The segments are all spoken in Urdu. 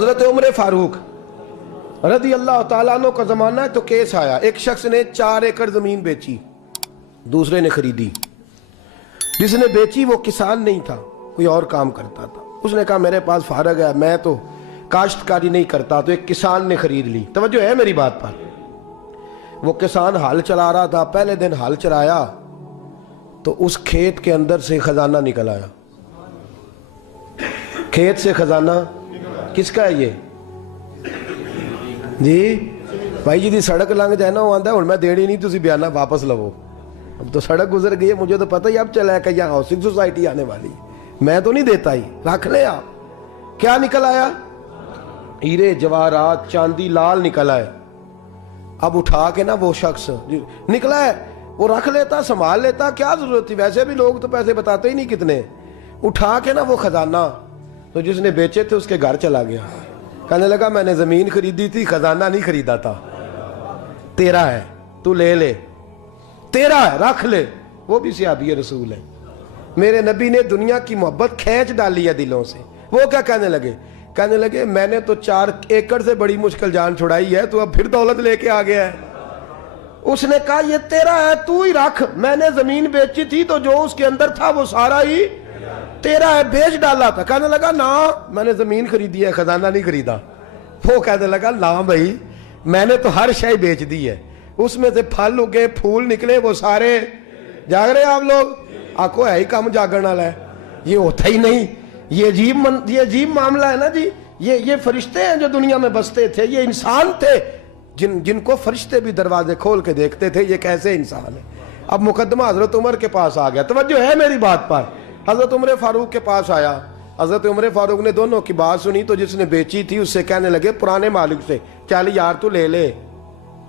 حضرت عمر فاروق رضی اللہ تعالیٰ عنہ کا زمانہ ہے تو کیس آیا، ایک شخص نے 4 ایکڑ زمین بیچی، دوسرے نے خریدی۔ جس نے بیچی وہ کسان نہیں تھا، کوئی اور کام کرتا تھا۔ اس نے کہا میرے پاس فارغ ہے، میں تو کاشتکاری نہیں کرتا، تو ایک کسان نے خرید لی۔ توجہ ہے میری بات پر؟ وہ کسان ہل چلا رہا تھا، پہلے دن ہل چلایا تو اس کھیت کے اندر سے خزانہ نکل آیا۔ کھیت سے خزانہ کس کا ہے یہ؟ جی بھائی جی دی سڑک لنگ جائے نا وہ آندہ ہے اور میں دیڑی نہیں تسی بیانہ واپس لو۔ اب تو سڑک گزر گئی ہے، مجھے تو پتہ ہی اب چلا ہے کہ یہاں ہاؤسنگ سوسائٹی آنے والی ہے، میں تو نہیں دیتا ہی، رکھ لیں آپ۔ کیا نکل آیا؟ ہیرے جواہرات چاندی لال نکل آئے۔ اب اٹھا کے نا وہ شخص نکلا ہے وہ رکھ لیتا، سنبھال لیتا، کیا ضرورت تھی؟ ویسے بھی لوگ تو پیسے بتاتے ہی نہیں کتنے۔ اٹھا کے نا وہ خزانہ تو جس نے بیچے تھے اس کے گھر چلا گیا، کہنے لگا میں نے زمین خریدی تھی، خزانہ نہیں خریدا تھا، تیرا ہے، تو لے لے، تیرا ہے، رکھ لے۔ وہ بھی صحابی رسول ہے، میرے نبی نے دنیا کی محبت کھینچ ڈالی ہے دلوں سے۔ وہ کیا کہنے لگے؟ کہنے لگے میں نے تو 4 ایکڑ سے بڑی مشکل جان چھڑائی ہے، تو اب پھر دولت لے کے آ گیا ہے۔ اس نے کہا یہ تیرا ہے، تو ہی رکھ، میں نے زمین بیچی تھی تو جو اس کے اندر تھا وہ سارا ہی تیرا ہے، بیچ ڈالا تھا۔ کہنے لگا نا میں نے زمین خریدی ہے، خزانہ نہیں خریدا۔ وہ کہنے لگا نا بھائی میں نے تو ہر شے بیچ دی ہے، اس میں سے پھل اگے پھول نکلے وہ سارے۔ جاگ رہے آپ لوگ؟ آکو ہے ہی کام جاگرن والا ہے، یہ ہوتا ہی نہیں۔ یہ عجیب معاملہ ہے نا جی۔ یہ فرشتے ہیں جو دنیا میں بستے تھے، یہ انسان تھے جن کو فرشتے بھی دروازے کھول کے دیکھتے تھے یہ کیسے انسان ہے۔ اب مقدمہ حضرت عمر کے پاس آ گیا، توجہ ہے میری بات پر؟ حضرت عمر فاروق کے پاس آیا، حضرت عمر فاروق نے دونوں کی بات سنی تو جس نے بیچی تھی اس سے کہنے لگے پرانے مالک سے، چل یار تو لے لے،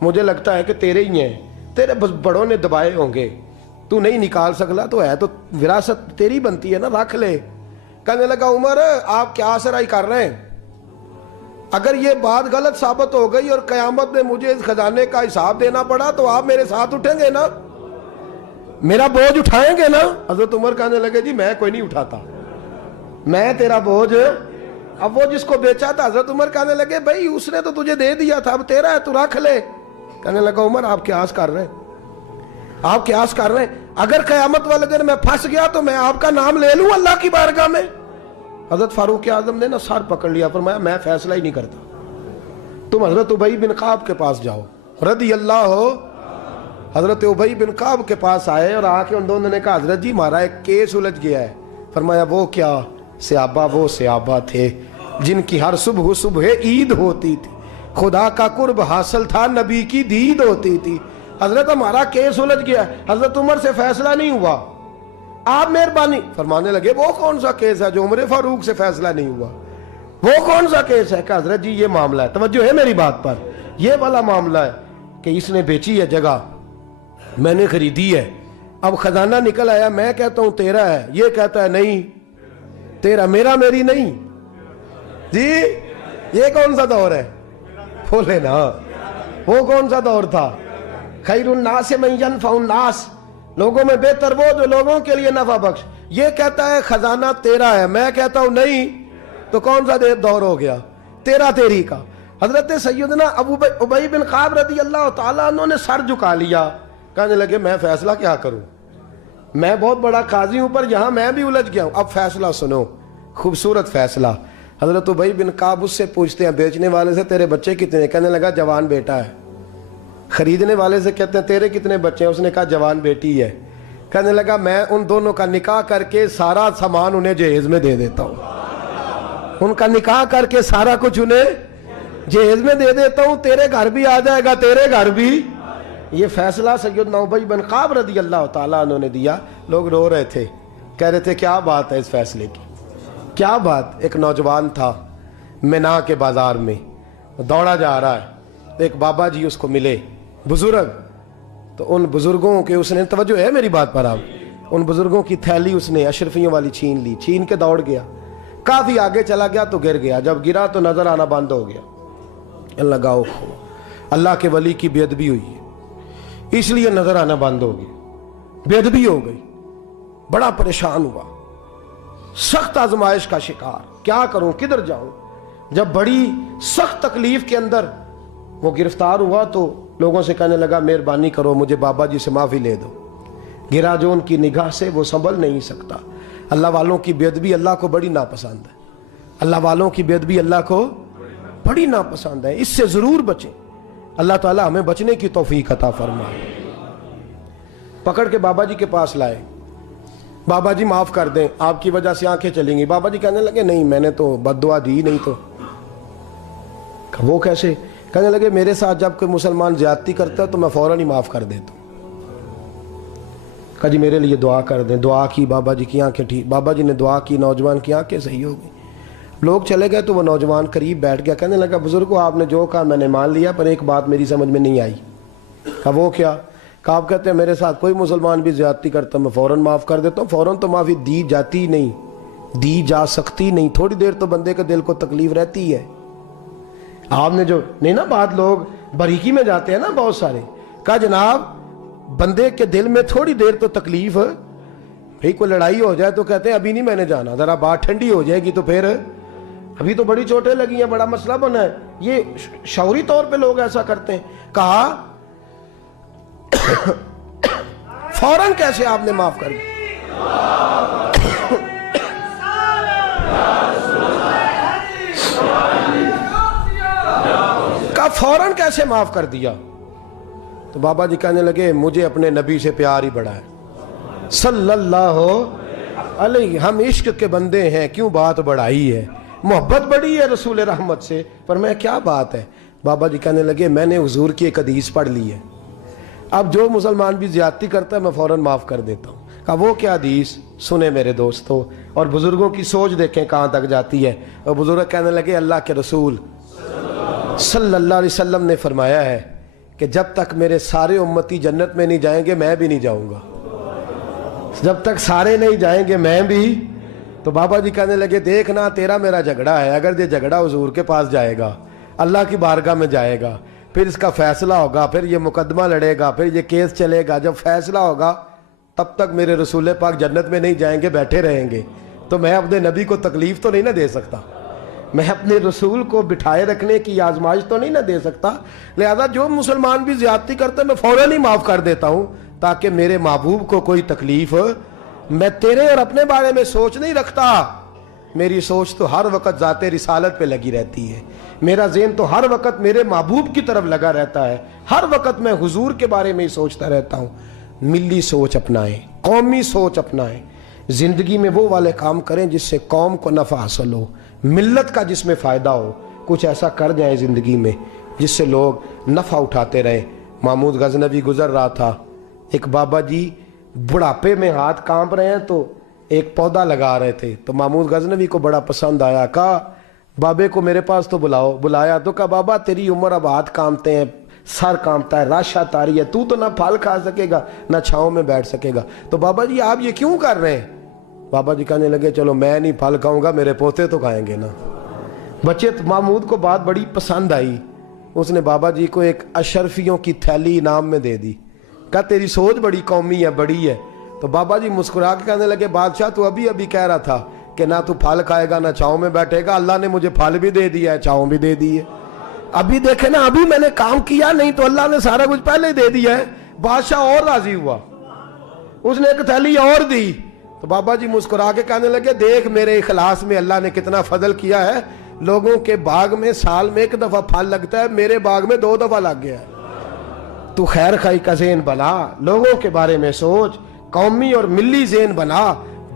مجھے لگتا ہے کہ تیرے ہی ہیں، تیرے بڑوں نے دبائے ہوں گے، تو نہیں نکال سکلا تو ہے تو وراثت تیری بنتی ہے نا، رکھ لے۔ کہنے لگا عمر آپ کیا سرائی کر رہے ہیں؟ اگر یہ بات غلط ثابت ہو گئی اور قیامت میں مجھے اس خزانے کا حساب دینا پڑا تو آپ میرے ساتھ اٹھیں گے نا، میرا بوجھ اٹھائیں گے نا؟ حضرت عمر کہنے لگے جی میں کوئی نہیں اٹھاتا، میں تیرا بوجھ۔ اب وہ جس کو بیچا تھا حضرت عمر کہنے لگے بھائی اس نے تو تجھے دے دیا تھا، اب تیرا ہے تو رکھ لے۔ کہنے لگا عمر آپ قیاس کر رہے ہیں، آپ قیاس کر رہے ہیں، اگر قیامت والے دن میں پھنس گیا تو میں آپ کا نام لے لوں اللہ کی بارگاہ میں؟ حضرت فاروق اعظم نے نا سر پکڑ لیا، فرمایا میں فیصلہ ہی نہیں کرتا، تم حضرت ابی بن کعب کے پاس جاؤ رضی اللہ ہو۔ حضرت ابی بن کعب کے پاس آئے اور آ کے ان دونوں نے کہا حضرت جی ہمارا ایک کیس الجھ گیا ہے۔ فرمایا وہ کیا؟ صحابہ وہ صحابہ تھے جن کی ہر صبح عید ہوتی تھی، خدا کا قرب حاصل تھا، نبی کی دید ہوتی تھی۔ حضرت ہمارا کیس الجھ گیا، حضرت عمر سے فیصلہ نہیں ہوا، آپ مہربانی۔ فرمانے لگے وہ کون سا کیس ہے جو عمر فاروق سے فیصلہ نہیں ہوا؟ وہ کون سا کیس ہے؟ کہ حضرت جی یہ معاملہ ہے، توجہ ہے میری بات پر، یہ والا معاملہ ہے کہ اس نے بیچی ہے جگہ، میں نے خریدی ہے، اب خزانہ نکل آیا، میں کہتا ہوں تیرا ہے، یہ کہتا ہے نہیں تیرا، میرا میری نہیں۔ جی یہ کون سا دور ہے؟ بولے نا وہ کون سا دور تھا؟ خیر الناس من ینفع الناس، لوگوں میں بہتر وہ جو لوگوں کے لیے نفع بخش۔ یہ کہتا ہے خزانہ تیرا ہے، میں کہتا ہوں نہیں، تو کون سا دور ہو گیا؟ تیرا تیری کا۔ حضرت سیدنا ابی بن کعب رضی اللہ تعالیٰ عنہ نے سر جھکا لیا، کہنے لگے میں فیصلہ کیا کروں، میں بہت بڑا قاضی ہوں پر یہاں میں بھی الجھ گیا ہوں۔ اب فیصلہ سنو، خوبصورت فیصلہ۔ حضرت ابی بن کعب اس سے پوچھتے ہیں بیچنے والے سے تیرے بچے کتنے ہیں؟ کہنے لگا جوان بیٹا ہے۔ خریدنے والے سے کہتے ہیں تیرے کتنے بچے ہیں؟ اس نے کہا جوان بیٹی ہے۔ کہنے لگا میں ان دونوں کا نکاح کر کے سارا سامان انہیں جہیز میں دے دیتا ہوں، ان کا نکاح کر کے سارا کچھ انہیں جہیز میں دے دیتا ہوں، تیرے گھر بھی آ جائے گا، تیرے گھر بھی۔ یہ فیصلہ سیدنا ابی بن کعب رضی اللہ تعالیٰ عنہ نے دیا۔ لوگ رو رہے تھے، کہہ رہے تھے کیا بات ہے اس فیصلے کی، کیا بات۔ ایک نوجوان تھا مینا کے بازار میں دوڑا جا رہا ہے، ایک بابا جی اس کو ملے بزرگ، تو ان بزرگوں کے اس نے، توجہ ہے میری بات پر آپ، ان بزرگوں کی تھیلی اس نے اشرفیوں والی چھین لی، چھین کے دوڑ گیا، کافی آگے چلا گیا تو گر گیا، جب گرا تو نظر آنا بند ہو گیا۔ لگا اللہ کے ولی کی بے ادبی ہوئی ہے اس لیے نظر آنا بند ہو گئی، بے ادبی ہو گئی، بڑا پریشان ہوا، سخت آزمائش کا شکار، کیا کروں کدھر جاؤں؟ جب بڑی سخت تکلیف کے اندر وہ گرفتار ہوا تو لوگوں سے کہنے لگا مہربانی کرو مجھے بابا جی سے معافی لے دو. گرا جو ان کی نگاہ سے وہ سنبھل نہیں سکتا. اللہ والوں کی بے ادبی اللہ کو بڑی ناپسند ہے. اللہ والوں کی بے ادبی اللہ کو بڑی ناپسند ہے. اس سے ضرور بچیں. اللہ تعالی ہمیں بچنے کی توفیق عطا فرمائے. پکڑ کے بابا جی کے پاس لائے. بابا جی معاف کر دیں, آپ کی وجہ سے آنکھیں چلیں گی. بابا جی کہنے لگے نہیں, میں نے تو بد دعا دی نہیں. تو وہ کیسے؟ کہنے لگے میرے ساتھ جب کوئی مسلمان زیادتی کرتا ہے تو میں فوراً ہی معاف کر دیتا ہوں. کہا جی میرے لیے دعا کر دیں. دعا کی, بابا جی کی آنکھیں ٹھیک. بابا جی نے دعا کی, نوجوان کی آنکھیں صحیح ہو گئی. لوگ چلے گئے تو وہ نوجوان قریب بیٹھ گیا. کہنے لگا بزرگو آپ نے جو کہا میں نے مان لیا, پر ایک بات میری سمجھ میں نہیں آئی. کہا وہ کیا؟ کہا آپ کہتے ہیں میرے ساتھ کوئی مسلمان بھی زیادتی کرتا میں فوراً معاف کر دیتا ہوں. فوراً تو معافی دی جاتی نہیں, دی جا سکتی نہیں. تھوڑی دیر تو بندے کے دل کو تکلیف رہتی ہے. آپ نے جو نہیں نا بات, لوگ بریکی میں جاتے ہیں نا بہت سارے. کہا جناب بندے کے دل میں تھوڑی دیر تو تکلیف, بھئی کوئی لڑائی ہو جائے تو کہتے ہیں ابھی نہیں میں نے جانا, ذرا بات ٹھنڈی ہو جائے گی تو پھر, ابھی تو بڑی چوٹیں لگی ہیں, بڑا مسئلہ بنا ہے. یہ شعوری طور پہ لوگ ایسا کرتے ہیں. کہا فوراً کیسے آپ نے معاف کر دیا؟ کہا فوراً کیسے معاف کر دیا؟ تو بابا جی کہنے لگے مجھے اپنے نبی سے پیار ہی بڑا ہے صلی اللہ علیہ. ہم عشق کے بندے ہیں, کیوں بات بڑھائی ہے, محبت بڑی ہے رسول رحمت سے, پر میں کیا بات ہے. بابا جی کہنے لگے میں نے حضور کی ایک حدیث پڑھ لی ہے, اب جو مسلمان بھی زیادتی کرتا ہے میں فوراً معاف کر دیتا ہوں. کہا وہ کیا حدیث؟ سنیں میرے دوستو, اور بزرگوں کی سوچ دیکھیں کہاں تک جاتی ہے. اور بزرگ کہنے لگے اللہ کے رسول صلی اللہ علیہ وسلم نے فرمایا ہے کہ جب تک میرے سارے امتی جنت میں نہیں جائیں گے میں بھی نہیں جاؤں گا. جب تک سارے نہیں جائیں گے میں بھی. تو بابا جی کہنے لگے دیکھنا تیرا میرا جھگڑا ہے, اگر یہ جھگڑا حضور کے پاس جائے گا, اللہ کی بارگاہ میں جائے گا, پھر اس کا فیصلہ ہوگا, پھر یہ مقدمہ لڑے گا, پھر یہ کیس چلے گا, جب فیصلہ ہوگا تب تک میرے رسول پاک جنت میں نہیں جائیں گے, بیٹھے رہیں گے. تو میں اپنے نبی کو تکلیف تو نہیں نہ دے سکتا, میں اپنے رسول کو بٹھائے رکھنے کی آزمائش تو نہیں نہ دے سکتا. لہذا جو مسلمان بھی زیادتی کرتے میں فوراً ہی معاف کر دیتا ہوں تاکہ میرے محبوب کو کوئی تکلیف. میں تیرے اور اپنے بارے میں سوچ نہیں رکھتا, میری سوچ تو ہر وقت ذات رسالت پہ لگی رہتی ہے. میرا ذہن تو ہر وقت میرے محبوب کی طرف لگا رہتا ہے, ہر وقت میں حضور کے بارے میں ہی سوچتا رہتا ہوں. ملی سوچ اپنائیں, قومی سوچ اپنائیں, زندگی میں وہ والے کام کریں جس سے قوم کو نفع حاصل ہو, ملت کا جس میں فائدہ ہو. کچھ ایسا کر جائیں زندگی میں جس سے لوگ نفع اٹھاتے رہیں. محمود غزنوی گزر رہا تھا, ایک بابا جی بڑھاپے میں ہاتھ کانپ رہے ہیں تو ایک پودا لگا رہے تھے, تو محمود غزنوی کو بڑا پسند آیا. کہا بابے کو میرے پاس تو بلاؤ. بلایا تو کہا بابا تیری عمر اب ہاتھ کانپتے ہیں, سر کانپتا ہے, راشا تاری ہے, تو نہ پھل کھا سکے گا نہ چھاؤں میں بیٹھ سکے گا. تو بابا جی آپ یہ کیوں کر رہے ہیں؟ بابا جی کہنے لگے چلو میں نہیں پھل کھاؤں گا, میرے پوتے تو کھائیں گے نا. بچے محمود کو بات بڑی پسند آئی, اس نے بابا جی کو ایک اشرفیوں کی تھیلی انعام میں دے دی. کہا تیری سوچ بڑی قومی ہے, بڑی ہے. تو بابا جی مسکرا کے کہنے لگے بادشاہ تو ابھی کہہ رہا تھا کہ نہ تو پھل کھائے گا نہ چھاؤں میں بیٹھے گا, اللہ نے مجھے پھل بھی دے دیا ہے, چھاؤں بھی دے دی ہے. ابھی دیکھے نا, ابھی میں نے کام کیا, نہیں تو اللہ نے سارا کچھ پہلے ہی دے دیا ہے. بادشاہ اور راضی ہوا, اس نے ایک تھیلی اور دی. تو بابا جی مسکرا کے کہنے لگے دیکھ میرے اخلاص میں اللہ نے کتنا فضل کیا ہے. لوگوں کے باغ میں سال میں ایک دفعہ پھل لگتا ہے, میرے باغ میں 2 دفعہ لگ گیا ہے. تو خیر خائی کا ذہن بنا, لوگوں کے بارے میں سوچ, قومی اور ملی ذہن بنا,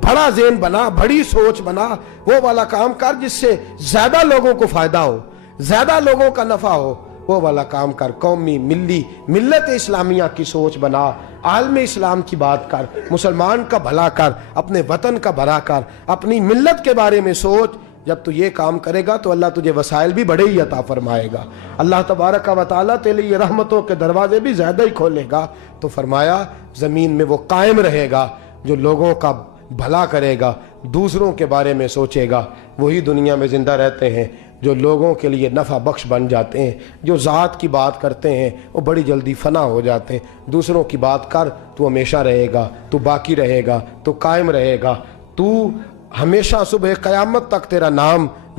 بڑا ذہن بنا, بڑی سوچ بنا. وہ والا کام کر جس سے زیادہ لوگوں کو فائدہ ہو, زیادہ لوگوں کا نفع ہو, وہ والا کام کر. قومی ملی ملت اسلامیہ کی سوچ بنا, عالم اسلام کی بات کر, مسلمان کا بھلا کر, اپنے وطن کا بھلا کر, اپنی ملت کے بارے میں سوچ. جب تو یہ کام کرے گا تو اللہ تجھے وسائل بھی بڑے ہی عطا فرمائے گا. اللہ تبارک و تعالیٰ تیرے لیے رحمتوں کے دروازے بھی زیادہ ہی کھولے گا. تو فرمایا زمین میں وہ قائم رہے گا جو لوگوں کا بھلا کرے گا, دوسروں کے بارے میں سوچے گا. وہی دنیا میں زندہ رہتے ہیں جو لوگوں کے لیے نفع بخش بن جاتے ہیں. جو ذات کی بات کرتے ہیں وہ بڑی جلدی فنا ہو جاتے ہیں. دوسروں کی بات کر, تو ہمیشہ رہے گا, تو باقی رہے گا, تو قائم رہے گا, تو ہمیشہ صبح قیامت تک تیرا نام